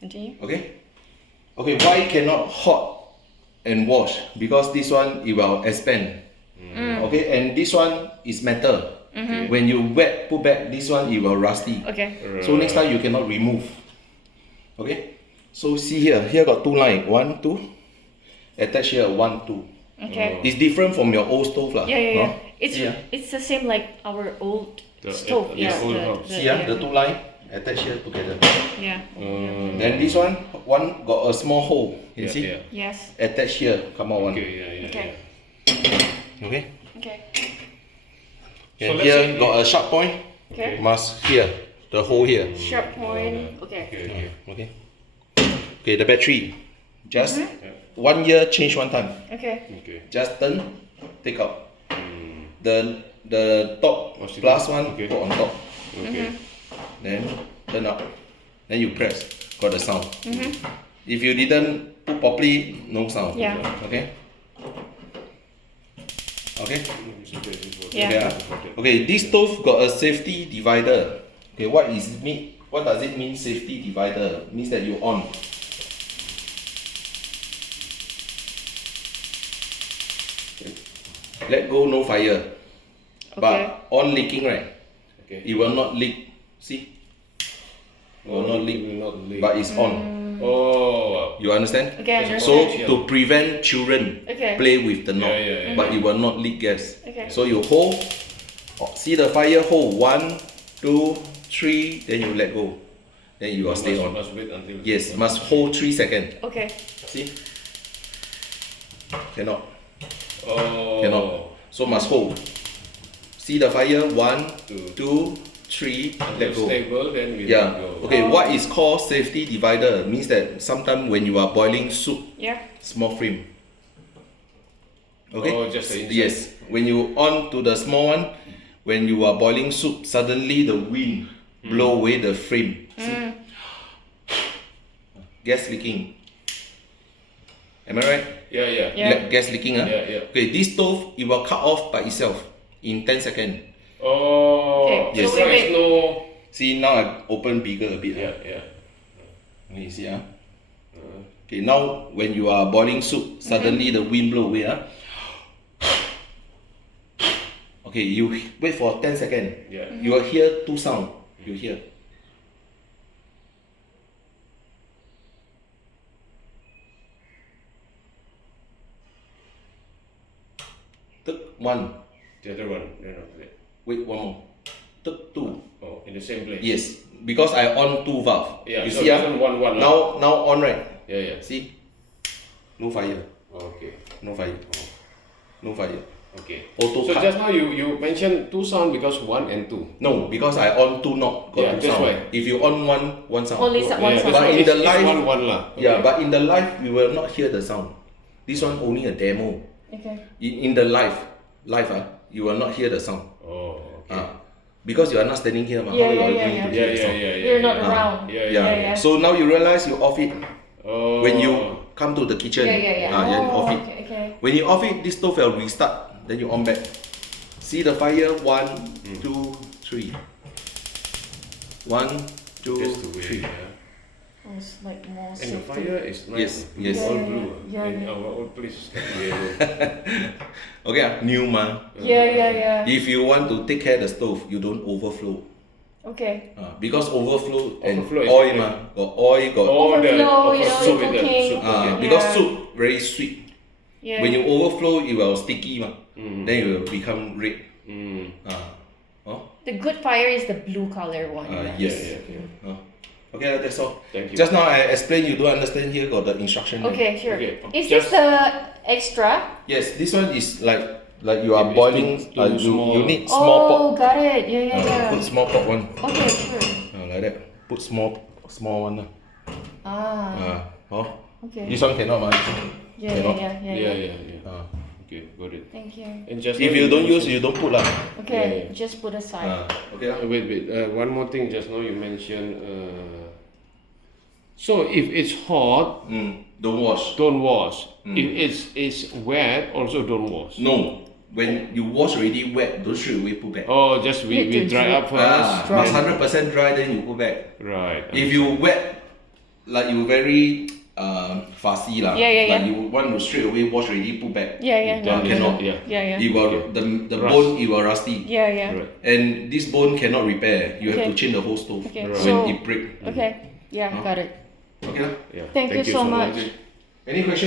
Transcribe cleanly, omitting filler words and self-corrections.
Continue. Okay. Okay, why cannot hot and wash? Because this one it will expand. Okay, and this one is metal. When you wet put back, this one it will rusty. Okay. So next time you cannot remove. Okay. So see here, here got two line, 1, 2. Attach here 1, 2. Okay. It's different from your old stove lah. Yeah. Huh? It's See, it's the same like our old stove. the Yeah. old house. See the two line attach here together. Yeah. Then this one got a small hole. You see? Yeah. Yes. Attach here, come out one. Okay, yeah. Okay. Okay. Okay. And let's here say got a sharp point. Okay. Must here, the hole here. Sharp point. Okay. Okay. Okay, the battery. Just 1 year change one time. Okay. Okay. Just turn, take out. The top Oh, stick plus on. one Okay. put on top. Okay. Then turn up. Then you press. Got the sound. If you didn't put properly, no sound. Yeah. Okay. Okay. Yeah. Okay, okay, this stove got a safety divider. Okay, what does it mean safety divider? Means that you on. Okay. Let go, no fire. Okay. But on leaking, right? Okay. It will not leak. See? It will not leak. But it's on. Oh. You understand? Okay, I understand. So to prevent children Okay. play with the knob, Yeah. but it will not leak gas. Okay. So you hold, see the fire hold 1, 2, 3, then you let go. Then you will stay on. Must wait until. Yes, must hold 3 seconds. Okay. See? Cannot. Oh. Cannot. So must hold. See the fire 1, 2, 3, let go. Stable, then we let Yeah. go. Okay, what is called safety divider means that sometimes when you are boiling soup, Yeah. small flame. Okay? Oh, just the inside. Yes. When you on to the small one, when you are boiling soup, suddenly the wind blow away the flame. See? Gas leaking. Am I right? Yeah. Yeah. Gas leaking, huh? Yeah. Okay, this stove it will cut off by itself in 10 seconds. Oh. Okay, Yes. so So wait. it's no. See, now I open bigger a bit. Yeah. Okay, you see, huh? Okay, now when you are boiling soup, suddenly the wind blow away, huh? Okay, you wait for 10 seconds. Yeah. You will hear two sound. You hear. Took one. The other one. Then after that. Wait, one more. Took two. Oh, in the same place. Yes, because I on two valve. Yeah. You so see, this ah? one, one. Now on, right? Yeah. See? No fire. Okay. No fire. No fire. Okay. Auto So cut. just now you mentioned two sound because 1 and 2. No, because I on two knob. Got Yeah, two that's sound. why. If you on one sound. Only one Yeah, sound. But in it's, the live- it's one lah. Yeah, but in the live we will not hear the sound. This one only a demo. Okay. In the live, you will not hear the sound. Oh. Okay. Because you are not standing here. How Yeah, you are yeah, going yeah. to hear the sound? You're not yeah. around. Yeah. Yeah. So now you realize you off it Oh. when you come to the kitchen. Yeah. Then off it. Okay. When you off it, this stove will restart. Then you on back. See the fire? 1, 2, 3. 1, 2, That's the way. 3. Yeah. Oh, it's like more And the safety. fire is nice. Yes. All Yeah, blue. yeah. In our old place, yellow. Okay, new ma. Yeah. If you want to take care of the stove, you don't overflow. Okay. Because overflow and Overflow is oil okay. ma, got oil, got Overflow, you know, soup you're with the cooking. soup. because Yeah. soup very sweet. Yeah. When you overflow, it will sticky ma. Then it will become red. The good fire is the blue color one. Yes. Yeah. Okay, that's all. Thank you. Just now I explained, you don't understand, here got the instruction there. Okay, sure. Okay. Is Just- this the extra? Yes, this one is like you are It's boiling. too small. You need small pot. Oh, got it. Yeah. Put small pot one. Okay, sure. Like that. Put small one. Okay. This one cannot man. Yeah. Yeah. Okay, got it. Thank you. And just If now you don't use, mentioned- you don't put lah. Okay, Yeah. just put aside. Okay. Wait. One more thing. Just now you mentioned. So if it's hot, Don't wash. don't wash. If it's wet, also don't wash. No. When you wash already wet, don't straight away put back. Oh, just we Need to dry dry- up first. Must 100% dry, then you put back. Right. If you wet, like you very fussy lah. Yeah, yeah, Like yeah. you want to straight away wash already, put back. Yeah. No, cannot. Yeah. Yeah. It will the Rust. bone it will rusty. Yeah. Right. And this bone cannot repair. You have Okay. to change the whole stove Okay, when so- it break. Okay. Yeah, got it. Okay lah. Yeah. Thank you so much. Okay. Any question?